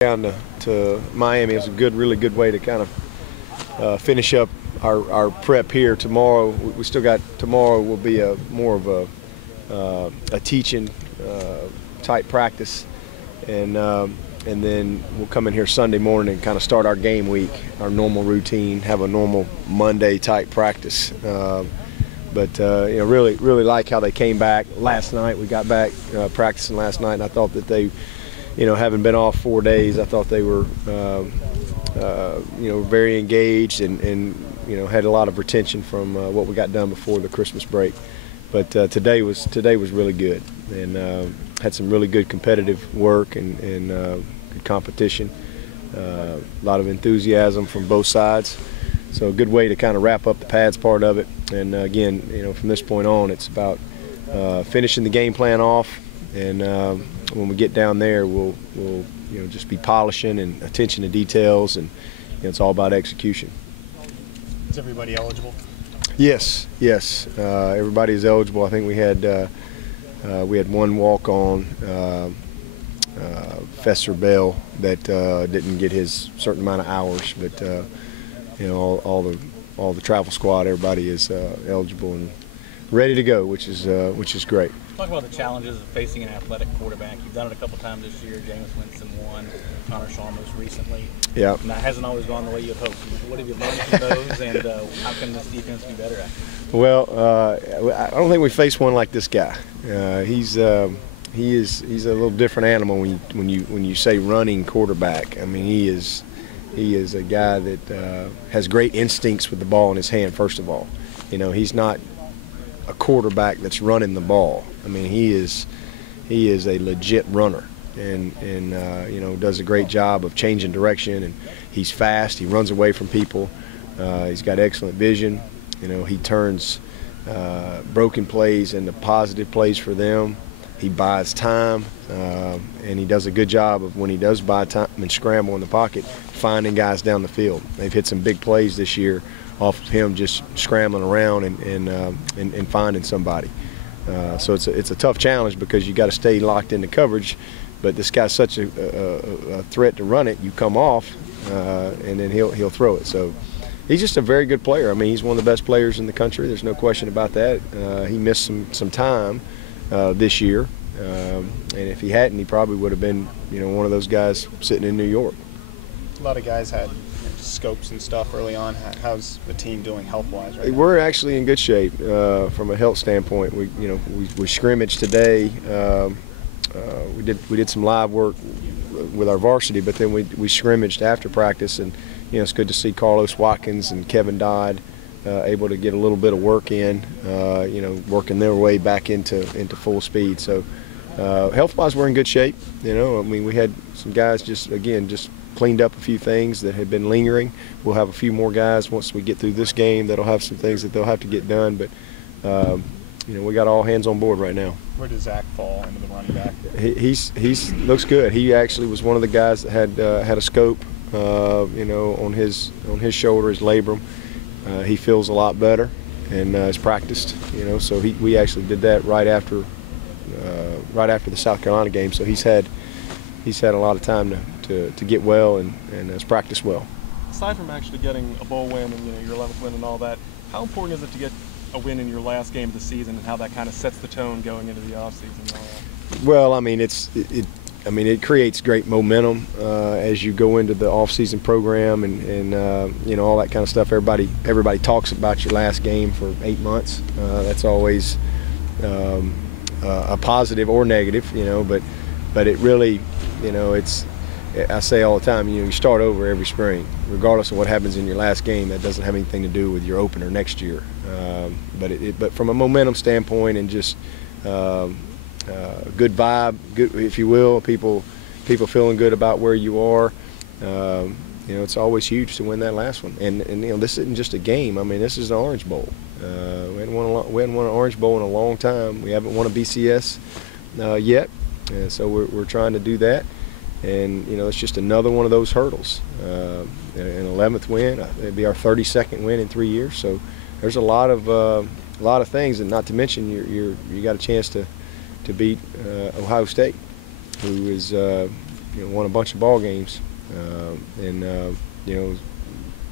Down to Miami is a really good way to kind of finish up our prep here. Tomorrow, we still got, tomorrow will be more of a teaching type practice, and then we'll come in here Sunday morning and kind of start our game week, our normal routine, have a normal Monday type practice. But really like how they came back last night. We got back practicing last night, and I thought that they, having been off 4 days, I thought they were, very engaged and had a lot of retention from what we got done before the Christmas break. But today was really good, and had some really good competitive work and good competition. A lot of enthusiasm from both sides. So a good way to kind of wrap up the pads part of it. And again, from this point on, it's about finishing the game plan off, and when we get down there, we'll just be polishing and attention to details, and it's all about execution. Is everybody eligible? Yes. Everybody is eligible. I think we had one walk-on, Fester Bell, that didn't get his certain amount of hours, but all the travel squad, everybody is eligible and ready to go, which is great. Talk about the challenges of facing an athletic quarterback. You've done it a couple times this year. Jameis Winston won, Connor Shaw most recently. Yeah. And that hasn't always gone the way you'd hoped. What have you learned from those, and how can this defense be better at it? Well, I don't think we faced one like this guy. He's a little different animal when you say running quarterback. I mean, he is a guy that has great instincts with the ball in his hand. First of all, he's not a quarterback that's running the ball. I mean, he is a legit runner, and does a great job of changing direction, and he's fast. He runs away from people. He's got excellent vision. He turns broken plays into positive plays for them. He buys time, and he does a good job of, when he does buy time and scramble in the pocket, finding guys down the field. They've hit some big plays this year off of him just scrambling around and finding somebody. So it's a tough challenge, because you got to stay locked into coverage. But this guy's such a threat to run it. You come off, and then he'll throw it. So he's just a very good player. I mean, he's one of the best players in the country. There's no question about that. He missed some time this year, and if he hadn't, he probably would have been one of those guys sitting in New York. A lot of guys had scopes and stuff early on. How's the team doing health-wise right now? We're actually in good shape from a health standpoint. We scrimmaged today. We did some live work with our varsity, but then we scrimmaged after practice, and it's good to see Carlos Watkins and Kevin Dodd able to get a little bit of work in, working their way back into full speed. So health-wise, we're in good shape. I mean, we had some guys just cleaned up a few things that had been lingering. We'll have a few more guys once we get through this game that'll have some things that they'll have to get done, but we got all hands on board right now. Where does Zach fall into the running back? He's looks good. He actually was one of the guys that had a scope, on his shoulder, his labrum. He feels a lot better and has practiced. So we actually did that right after the South Carolina game. So he's had a lot of time to get well and has practiced well. Aside from actually getting a bowl win and your 11th win and all that, how important is it to get a win in your last game of the season, and how that kind of sets the tone going into the offseason and all that? Well, I mean, it creates great momentum as you go into the off-season program and all that kind of stuff. Everybody talks about your last game for 8 months. That's always a positive or negative, but it really, I say all the time, you start over every spring, regardless of what happens in your last game. That doesn't have anything to do with your opener next year. But from a momentum standpoint and just good vibe, good, if you will, people feeling good about where you are. It's always huge to win that last one. And this isn't just a game. I mean, this is an Orange Bowl. We hadn't won an Orange Bowl in a long time. We haven't won a BCS yet, so we're trying to do that. And it's just another one of those hurdles. An 11th win. It'd be our 32nd win in 3 years. So there's a lot of things, and not to mention you got a chance to beat Ohio State, who is won a bunch of ball games, and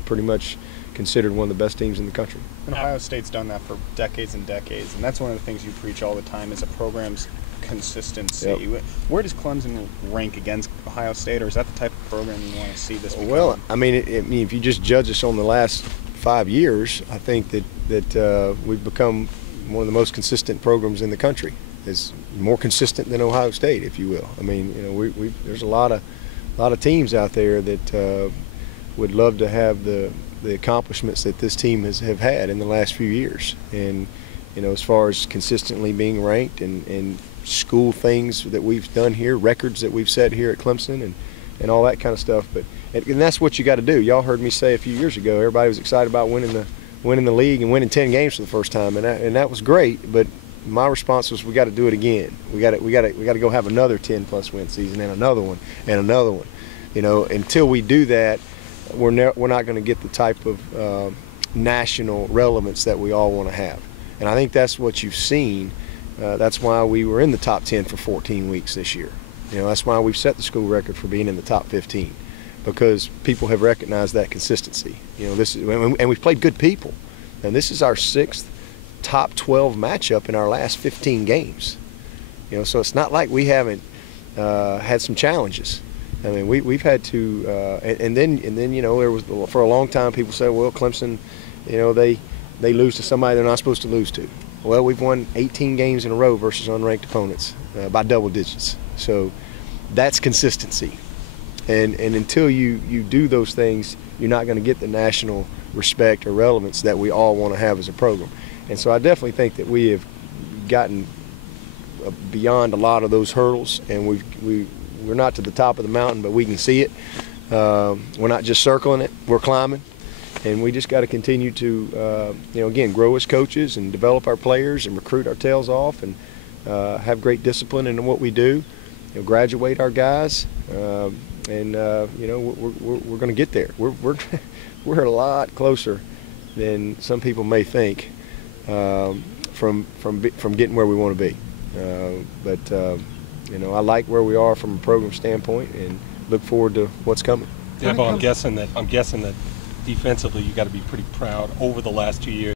pretty much considered one of the best teams in the country. And Ohio State's done that for decades and decades, and that's one of the things you preach all the time is a program's consistency. Yep. Where does Clemson rank against Ohio State, or is that the type of program you want to see this become? Well, I mean, if you just judge us on the last 5 years, I think that we've become one of the most consistent programs in the country. It's more consistent than Ohio State, if you will. I mean, there's a lot of teams out there that would love to have the accomplishments that this team have had in the last few years. And as far as consistently being ranked and school things that we've done here, records that we've set here at Clemson, and all that kind of stuff. And that's what you got to do. Y'all heard me say a few years ago, everybody was excited about winning the league and winning 10 games for the first time, and that was great. But my response was, we got to do it again. We got to go have another 10+ win season and another one and another one. Until we do that, we're not going to get the type of national relevance that we all want to have. And I think that's what you've seen. That's why we were in the top 10 for 14 weeks this year. That's why we've set the school record for being in the top 15, because people have recognized that consistency. And we've played good people. And this is our 6th top 12 matchup in our last 15 games. So it's not like we haven't had some challenges. I mean, we've had to, and then there was, for a long time, people said, well, Clemson, they lose to somebody they're not supposed to lose to. Well, we've won 18 games in a row versus unranked opponents by double digits. So that's consistency. And until you do those things, you're not going to get the national respect or relevance that we all want to have as a program. And so I definitely think that we have gotten beyond a lot of those hurdles, and we're not to the top of the mountain, but we can see it. We're not just circling it, we're climbing. And we just got to continue to, again, grow as coaches and develop our players and recruit our tails off, and have great discipline in what we do. Graduate our guys, and we're going to get there. We're a lot closer than some people may think from getting where we want to be. I like where we are from a program standpoint, and look forward to what's coming. Dabo, I'm guessing that defensively you got to be pretty proud over the last 2 years.